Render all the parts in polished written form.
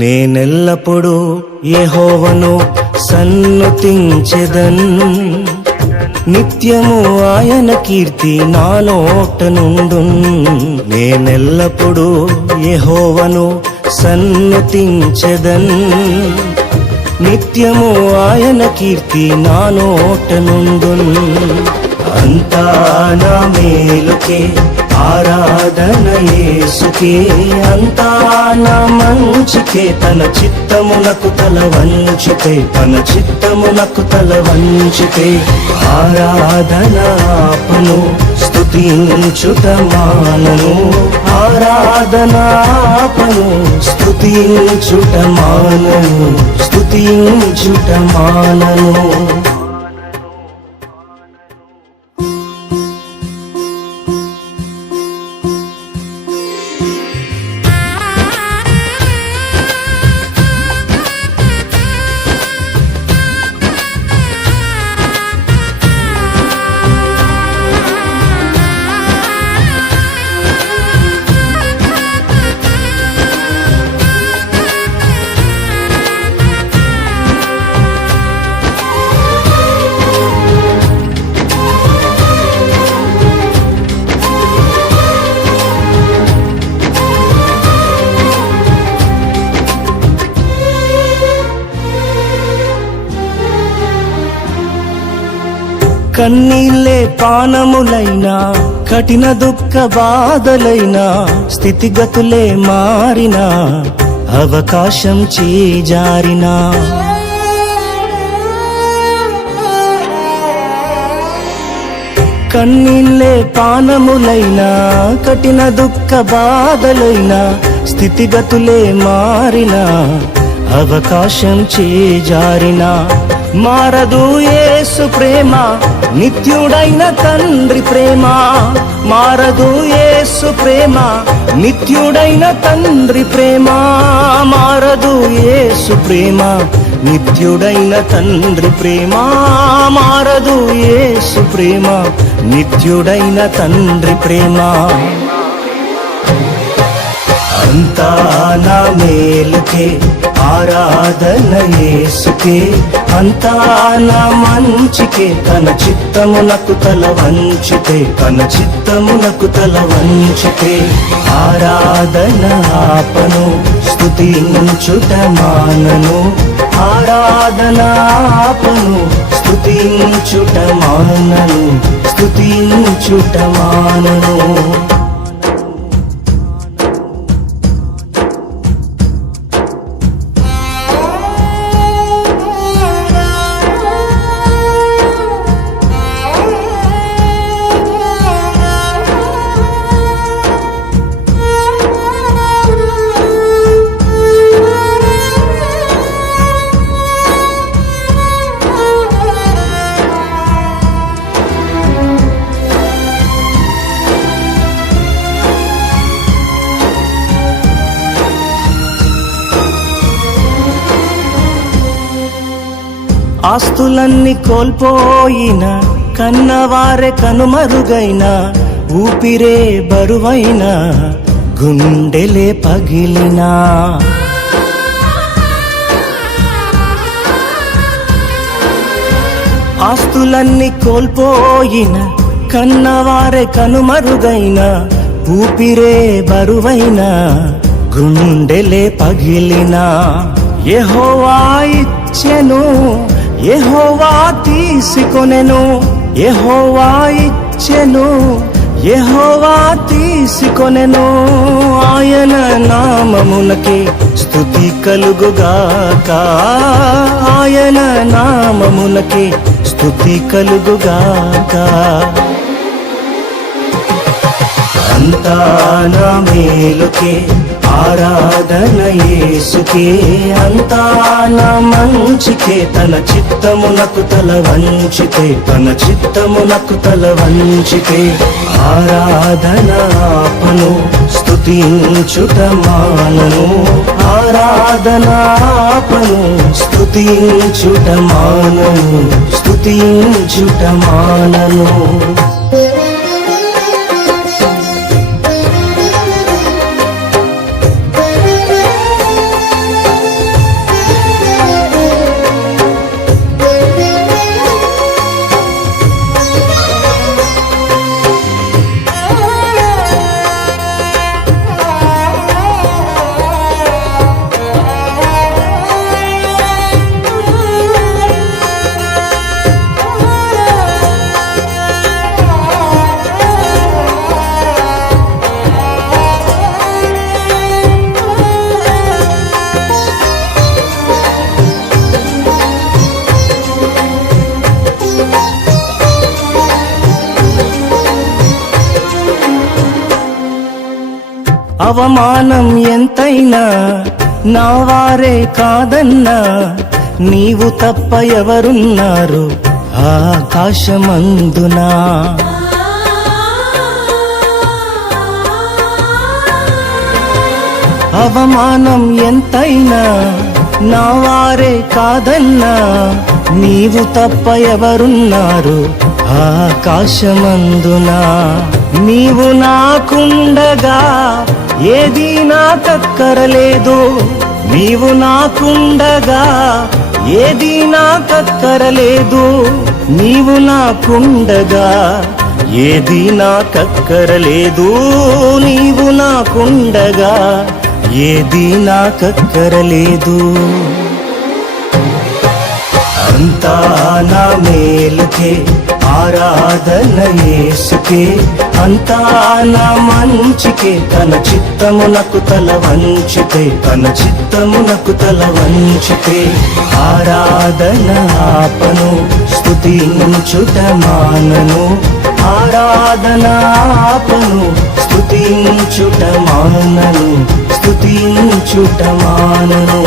నేనెల్లప్పుడూ యెహోవాను సన్నుతించెదన్, నిత్యము ఆయన కీర్తి నా నోట నుండున్. నేనెల్లప్పుడూ యెహోవాను సన్నుతించెదన్, నిత్యము ఆయన కీర్తి నా నోట నుండున్. అంతా నా మేలుకే ఆరాధన యేసుకే, అంతా నా మంచికే, తన చిత్తమునకు తల వంచితే, తన చిత్తమునకు తల వంచితే. ఆరాధన ఆపను, స్తుతించుట మానను, ఆరాధన ఆపను, స్తుతించుట మానను, స్తుతించుట మానను. కన్నీళ్ళే పానములైనా, కఠిన దుఃఖ బాధలైనా, స్థితిగతులే మారినా, అవకాశం చేజారినా, కన్నీళ్ళే పానములైనా, కఠిన దుఃఖ బాధలైనా, స్థితిగతులే మారినా, అవకాశం చేజారినా, మారదు యేసు ప్రేమ, నిత్యుడైన తండ్రి ప్రేమ. మారదు యేసు ప్రేమ, నిత్యుడైన తండ్రి ప్రేమ. మారదు యేసు ప్రేమ, నిత్యుడైన తండ్రి ప్రేమ. మారదు యేసు ప్రేమ, నిత్యుడైన తండ్రి ప్రేమ. అంతా నా మేలుకే ఆరాధన యేసుకే, అంతా నా మంచికే, తన చిత్తమునకు తల వంచితే, తన చిత్తమునకు తల వంచితే. ఆరాధన ఆపను, స్తుతించుట మానను, ఆరాధన ఆపను, స్తుతించుట మానను, స్తుతించుట మానను. ఆస్తులన్నీ కోల్పోయిన, కన్నవారే కనుమరుగైన, ఊపిరే బరువైన, గుండెలే పగిలినా, ఆస్తులన్నీ కోల్పోయిన, కన్నవారే కనుమరుగైన, ఊపిరే బరువైన, గుండెలే పగిలినా. యెహోవా ఇచ్చెను, యెహోవా తీసుకొనెను, యెహోవా ఇచ్చెను, యెహోవా తీసుకొనెను. ఆయన నామమునకే స్తుతి కలుగుగాక, ఆయన నామమునకే స్తుతి కలుగుగాక. అంతా నా మేలుకే ఆరాధన యేసుకే, అంతా నా మంచికే, తన చిత్తమునకు తల వంచితే, తన చిత్తమునకు తల వంచితే. ఆరాధన ఆపను, స్తుతించుట మానను, ఆరాధన ఆపను, స్తుతించుట మానను, స్తుతించుట మానను. అవమానం ఎంతైనా నా వారే కాదన్నా, నీవు తప్ప ఎవరున్నారు ఆకాశమందునా. అవమానం ఎంతైనా నా వారే కాదన్నా, నీవు తప్ప ఎవరున్నారు ఆకాశమందునా. నీవు నాకుండగా ఏదీ నాకక్కరలేదు, నీవు నాకుండగా ఏదీ నాకక్కరలేదు, నీవు నాకుండగా ఏదీ నాకక్కరలేదు, నీవు నాకుండగా ఏదీ నాకక్కరలేదు. అంతా నా మేలుకే ఆరాధన యేసుకే, అంతా నా మంచికే, తన చిత్తమునకు తల వంచితే, తన చిత్తమునకు తల వంచితే. ఆరాధన ఆపను స్తుతించుట మానను, ఆరాధన ఆపను స్తుతించుట మానను, స్తుతించుట మానను.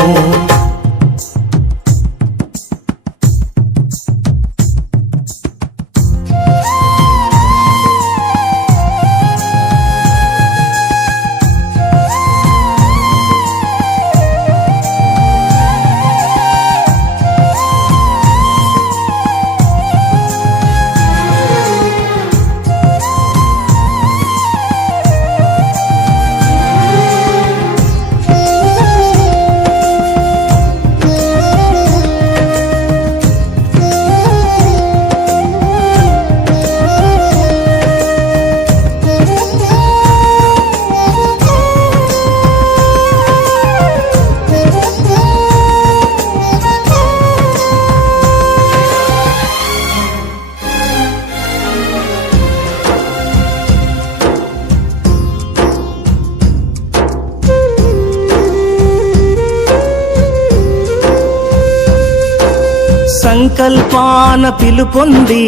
సంకల్పాన పిలుపొంది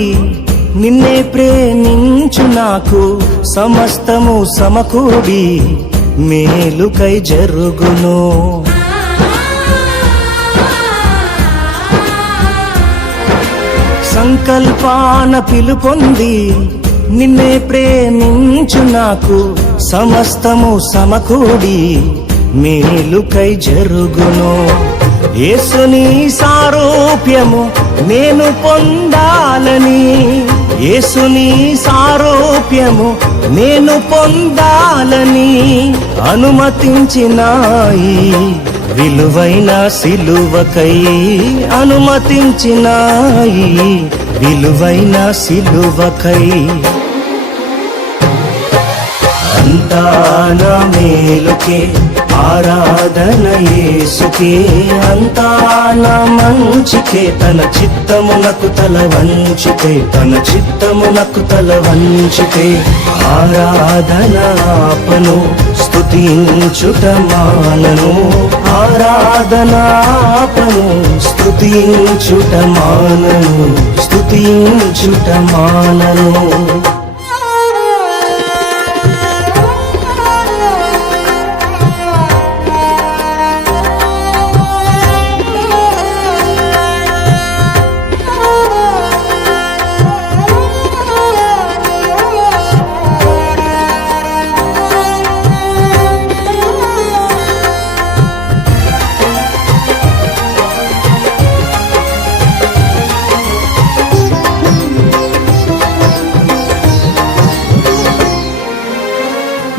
నిన్నే ప్రేమించు నాకు, సమస్తము సమకూడి మేలుకై జరుగును. సంకల్పాన పిలుపొంది నిన్నే ప్రేమించు నాకు, సమస్తము సమకూడి మేలుకై జరుగును. యేసుని సారూప్యము నేను పొందాలని, యేసుని సారూప్యము నేను పొందాలని అనుమతించినాయి విలువైన సిలువకై, అనుమతించినాయి విలువైన సిలువకై. అంతా నా మేలుకే ఆరాధన యేసుకే, అంతా నా మంచికే, తన చిత్తమునకు తల వంచితే, తన చిత్తమునకు తల వంచితే. ఆరాధన ఆపను స్తుతించుట మానను, ఆరాధన ఆపను స్తుతించుట మానను, స్తుతించుట మానను.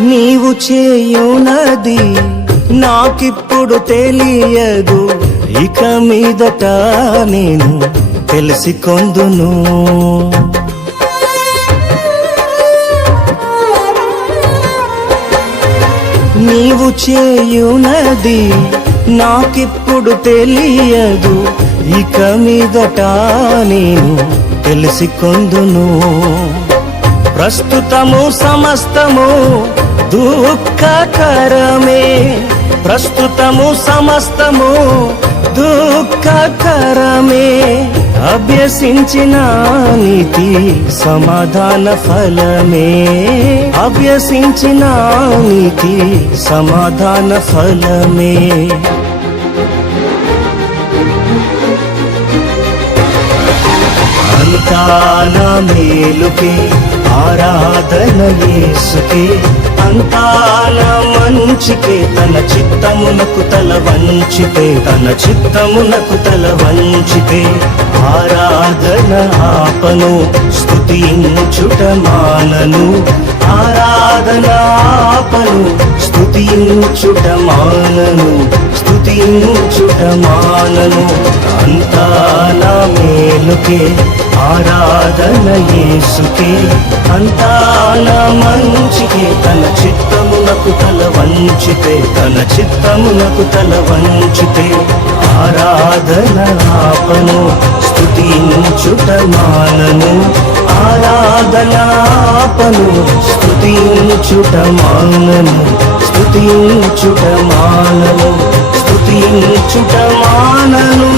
నీవు చేయునది నాకిప్పుడు తెలియదు, ఇక మీదట నేను తెలిసికొందును. నీవు చేయునది నాకిప్పుడు తెలియదు, ఇక మీదట నేను తెలిసికొందును. ప్రస్తుతము సమస్తము దుఃఖకరమే, ప్రస్తుతము సమస్తము దుఃఖకరమే, అభ్యసించిన నీతి సమాధాన ఫలమే, అభ్యసించిన నీతి సమాధాన ఫలమే. అంతా నా మేలుకే, ఆరాధన యేసుకే, అంతా నా మంచికే, తన చిత్తమునకు తల వంచితే, తన చిత్తమునకు తల వంచితే, ఆరాధన ఆపను, స్తుతించుట మానను, ఆరాధన ఆపను, స్తుతించుట మానను, స్తుతించుట మానను. అంతా నా మేలుకే, ఆరాధన యేసుకే, అంతా నా మంచికే, తన చిత్తమునకు తల వంచితే, తన చిత్తమునకు తల వంచితే, ఆరాధన ఆపను, స్తుతించుట మానను, ఆరాధన ఆపను, స్తుతించుట మానను, స్తుతించుట మానను, స్తుతించుట మానను.